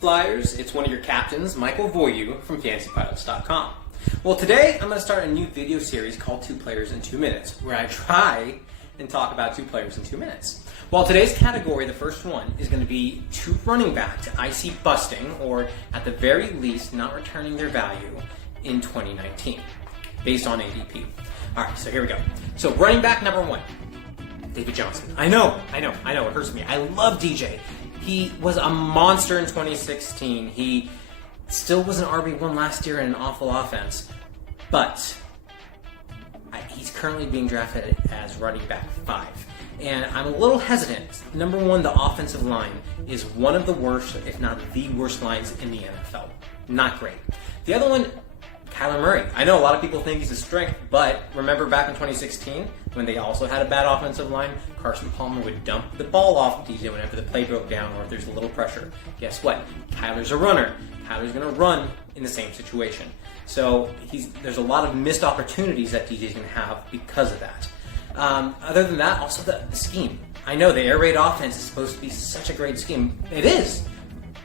Flyers, it's one of your captains, Michael Voyu from FantasyPilots.com. Well, today I'm going to start a new video series called 2 Players in 2 Minutes, where I try and talk about 2 players in 2 minutes. Well, today's category, the first one, is going to be 2 running backs I see busting, or at the very least, not returning their value in 2019, based on ADP. All right, so here we go. So running back number 1, David Johnson. I know, it hurts me. I love DJ. He was a monster in 2016. He still was an RB1 last year in an awful offense, but he's currently being drafted as running back 5. And I'm a little hesitant. Number 1, the offensive line is one of the worst, if not the worst lines in the NFL. Not great. The other one, Kyler Murray. I know a lot of people think he's a strength, but remember back in 2016 when they also had a bad offensive line, Carson Palmer would dump the ball off DJ whenever the play broke down or if there's a little pressure. Guess what? Kyler's a runner. Kyler's going to run in the same situation. So there's a lot of missed opportunities that DJ's going to have because of that. Other than that, also the scheme. I know the air raid offense is supposed to be such a great scheme. It is.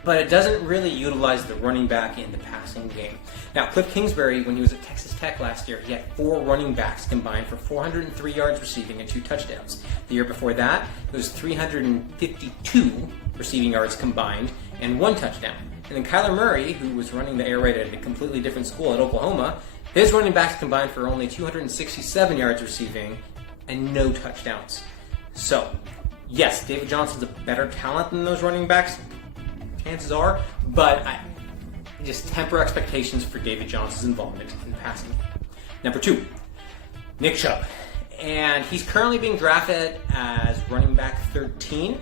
But it doesn't really utilize the running back in the passing game. Now, Cliff Kingsbury, when he was at Texas Tech last year, he had 4 running backs combined for 403 yards receiving and 2 touchdowns. The year before that, it was 352 receiving yards combined and 1 touchdown. And then Kyler Murray, who was running the air raid at a completely different school at Oklahoma, his running backs combined for only 267 yards receiving and no touchdowns. So, yes, David Johnson's a better talent than those running backs, chances are, but I just temper expectations for David Johnson's involvement in the passing game. Number 2, Nick Chubb. And he's currently being drafted as running back 13,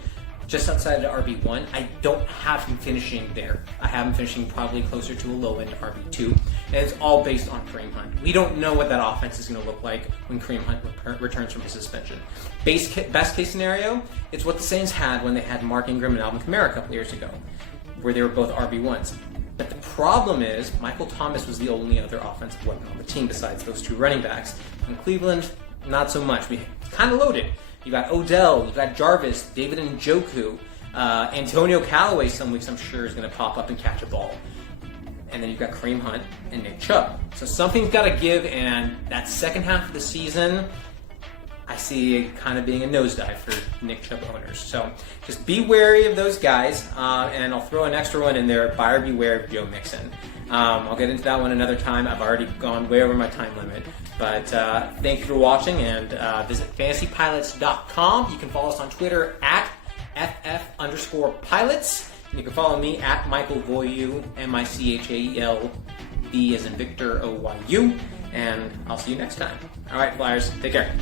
just outside of RB1. I don't have him finishing there. I have him finishing probably closer to a low-end RB2, and it's all based on Kareem Hunt. We don't know what that offense is going to look like when Kareem Hunt returns from his suspension. Best case scenario, it's what the Saints had when they had Mark Ingram and Alvin Kamara a couple years ago, where they were both RB1s. But the problem is, Michael Thomas was the only other offensive weapon on the team besides those 2 running backs. In Cleveland, not so much. We kind of loaded. You got Odell, you got Jarvis, David Njoku, Antonio Callaway some weeks I'm sure is going to pop up and catch a ball. And then you've got Kareem Hunt and Nick Chubb. So something's got to give, and that second half of the season, I see it kind of being a nosedive for Nick Chubb owners. So just be wary of those guys, and I'll throw an extra one in there, buyer beware of Joe Mixon. I'll get into that one another time. I've already gone way over my time limit. But thank you for watching, and visit FantasyPilots.com. You can follow us on Twitter at FF_pilots. And you can follow me at Michael Voyu, MICHAELV as in Victor OYU. And I'll see you next time. All right, Flyers, take care.